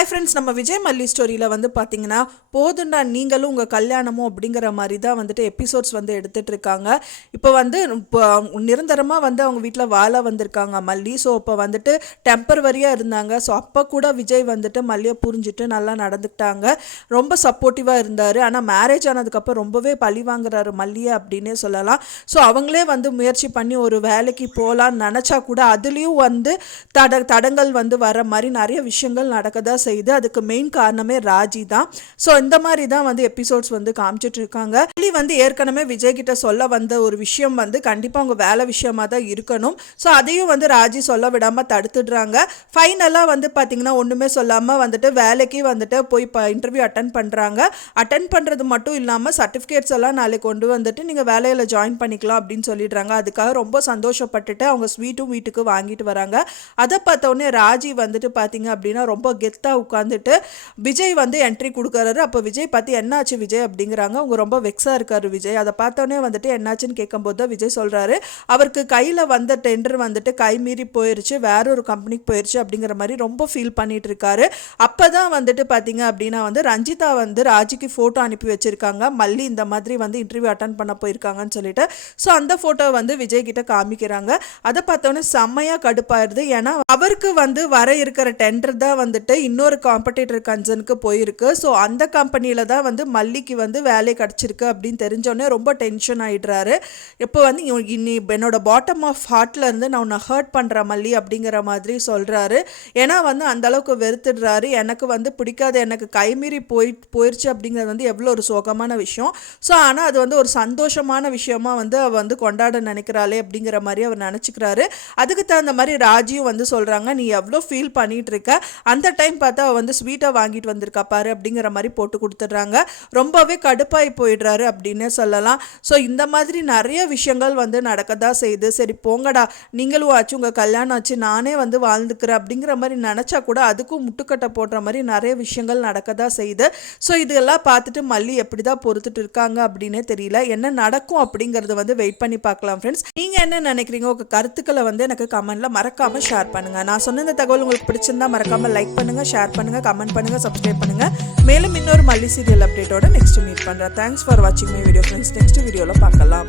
Hi friends, நம்ம விஜய் மல்லி ஸ்டோரியில் வந்து பார்த்தீங்கன்னா போதுண்டா நீங்களும் உங்கள் கல்யாணமும் அப்படிங்கிற மாதிரி தான் வந்துட்டு எபிசோட்ஸ் வந்து எடுத்துகிட்டு இருக்காங்க. இப்போ வந்து நிரந்தரமாக வந்து அவங்க வீட்டில் வாழ வந்திருக்காங்க மல்லி. ஸோ இப்போ வந்துட்டு டெம்பரவரியாக இருந்தாங்க. ஸோ அப்போ கூட விஜய் வந்துட்டு மல்லியை புரிஞ்சுட்டு நல்லா நடந்துக்கிட்டாங்க. ரொம்ப சப்போர்ட்டிவாக இருந்தார். ஆனால் மேரேஜ் ஆனதுக்கப்புறம் ரொம்பவே பழி வாங்குறாரு மல்லியை அப்படின்னே சொல்லலாம். ஸோ அவங்களே வந்து முயற்சி பண்ணி ஒரு வேலைக்கு போகலான்னு நினச்சா கூட அதுலேயும் வந்து தடங்கள் வந்து வர மாதிரி நிறைய விஷயங்கள் நடக்கதா செய்து. அதுக்கு மெயின் காரணமே ராஜி தான். ஸோ இந்த மாதிரி தான் வந்து எபிசோட்ஸ் வந்து காமிச்சிட்டு இருக்காங்க. வந்து ஏற்கனவே விஜய் கிட்ட சொல்ல வந்த ஒரு விஷயம் வந்து கண்டிப்பாக அவங்க வேலை விஷயமா தான் இருக்கணும். ஸோ அதையும் வந்து ராஜி சொல்ல விடாமல் தடுத்துடுறாங்க. ஃபைனலாக வந்து பார்த்தீங்கன்னா ஒன்றுமே சொல்லாமல் வந்துட்டு வேலைக்கு வந்துட்டு போய் இன்டர்வியூ அட்டன் பண்ணுறாங்க. அட்டன் பண்ணுறது மட்டும் இல்லாமல் சர்டிஃபிகேட்ஸ் எல்லாம் நாளைக்கு கொண்டு வந்துட்டு நீங்கள் வேலையில் ஜாயின் பண்ணிக்கலாம் அப்படின்னு சொல்லிடுறாங்க. அதுக்காக ரொம்ப சந்தோஷப்பட்டுட்டு அவங்க ஸ்வீட்டும் வீட்டுக்கு வாங்கிட்டு வராங்க. அதை பார்த்தோன்னே ராஜி வந்துட்டு பார்த்தீங்க அப்படின்னா ரொம்ப கெத்தாக உட்காந்துட்டு விஜய் வந்து என்ட்ரி கொடுக்குறாரு. அப்போ விஜய் பார்த்து என்னாச்சு விஜய் அப்படிங்கிறாங்க. அவங்க ரொம்ப வெக்ஸாக இருக்காரு விஜய். அதை பார்த்தோன்னே வந்துட்டு என்னாச்சுன்னு கேட்கும்போது தான் விஜய் சொல்கிறாரு அவருக்கு கையில் வந்த டெண்டர் வந்துட்டு கை மீறி போயிடுச்சு, வேற ஒரு கம்பெனிக்கு போயிடுச்சு அப்படிங்கிற மாதிரி ரொம்ப ஃபீல் பண்ணிட்டு இருக்காரு. அப்போ தான் வந்துட்டு பார்த்தீங்க அப்படின்னா வந்து ரஞ்சிதா வந்து ராஜிக்கு ஃபோட்டோ அனுப்பி வச்சிருக்காங்க. மல்லி இந்த மாதிரி வந்து இன்டர்வியூ அட்டன் பண்ண போயிருக்காங்கன்னு சொல்லிட்டு. ஸோ அந்த ஃபோட்டோ வந்து விஜய் கிட்ட காமிக்கிறாங்க. அதை பார்த்தோன்னே செம்மையாக கடுப்பாயிருது. ஏன்னா அவருக்கு வந்து வர இருக்கிற டெண்டர் தான் வந்துட்டு இன்னொரு காம்படிட்டர் கன்சர்னுக்கு போயிருக்கு. ஸோ அந்த கம்பெனியில் தான் வந்து மல்லிக்கு வந்து வேலை கிடச்சிருக்கு அப்படின்னு தெரிஞ்சோடனே ரொம்ப டென்ஷன் ஆகிடுறாரு. இப்போ வந்து இன்னி என்னோட பாட்டம் ஆஃப் ஹார்ட்ல இருந்து நான் உன்னை ஹர்ட் பண்ணுற மல்லி அப்படிங்கிற மாதிரி சொல்கிறாரு. ஏன்னா வந்து அந்தளவுக்கு வெறுத்துடுறாரு. எனக்கு வந்து பிடிக்காது, எனக்கு கைமீறி போயிடுச்சு அப்படிங்கிறது வந்து எவ்வளோ ஒரு சோகமான விஷயம். ஸோ ஆனால் அது வந்து ஒரு சந்தோஷமான விஷயமா வந்து அவ வந்து கொண்டாட நினைக்கிறாளே அப்படிங்கிற மாதிரி அவர் நினச்சிக்கிறாரு. அதுக்கு தகுந்த மாதிரி ராஜியும் வந்து சொல்கிறாங்க நீ எவ்வளோ ஃபீல் பண்ணிகிட்டு இருக்க, அந்த டைம் பார்த்தா அவள் வந்து ஸ்வீட்டாக வாங்கிட்டு வந்திருக்கா பாரு அப்படிங்கிற மாதிரி போட்டு கொடுத்துட்றாங்க. ரொம்பவே கடுப்பாகி போயிடுறாரு அப்படின்னே சொல்லலாம். ஸோ இந்த மாதிரி நிறைய விஷயங்கள் வந்து நடக்கதான் செய்யுது. சரி போங்கடா நீங்களும் ஆச்சு, உங்கள் கல்யாணம் ஆச்சு, நானே வந்து வாழ்ந்துக்கிறேன் அப்படிங்கிற மாதிரி நினச்சா கூட அதுக்கும் முட்டுக்கட்டை போடுற மாதிரி நிறைய விஷயங்கள் நடக்கதான் செய்யுது. ஸோ இதெல்லாம் பார்த்துட்டு மல்லி எப்படி தான் பொறுத்துட்டு இருக்காங்க அப்படின்னே தெரியல. என்ன நடக்கும் அப்படிங்கிறது வந்து வெயிட் பண்ணி பார்க்கலாம் ஃப்ரெண்ட்ஸ். நீங்கள் என்ன நினைக்கிறீங்க? உங்கள் கருத்துக்களை வந்து எனக்கு கமெண்ட்டில் மறக்காமல் ஷேர் பண்ணுங்கள். நான் சொன்ன இந்த தகவல் உங்களுக்கு பிடிச்சிருந்தா மறக்காமல் லைக் பண்ணுங்கள், ஷேர் பண்ணுங்கள், கமெண்ட் பண்ணுங்கள், சப்ஸ்கிரைப் பண்ணுங்கள். மேலும் இன்னொரு மல்லி சீரியல் அப்டேட்டோட நெக்ஸ்ட் மீட் பண்ணுறேன். தேங்க்ஸ் ஃபார் வாட்சிங் மை வீடியோ ஃப்ரெண்ட்ஸ். நெக்ஸ்ட் வீடியோவில் பார்க்கலாம்.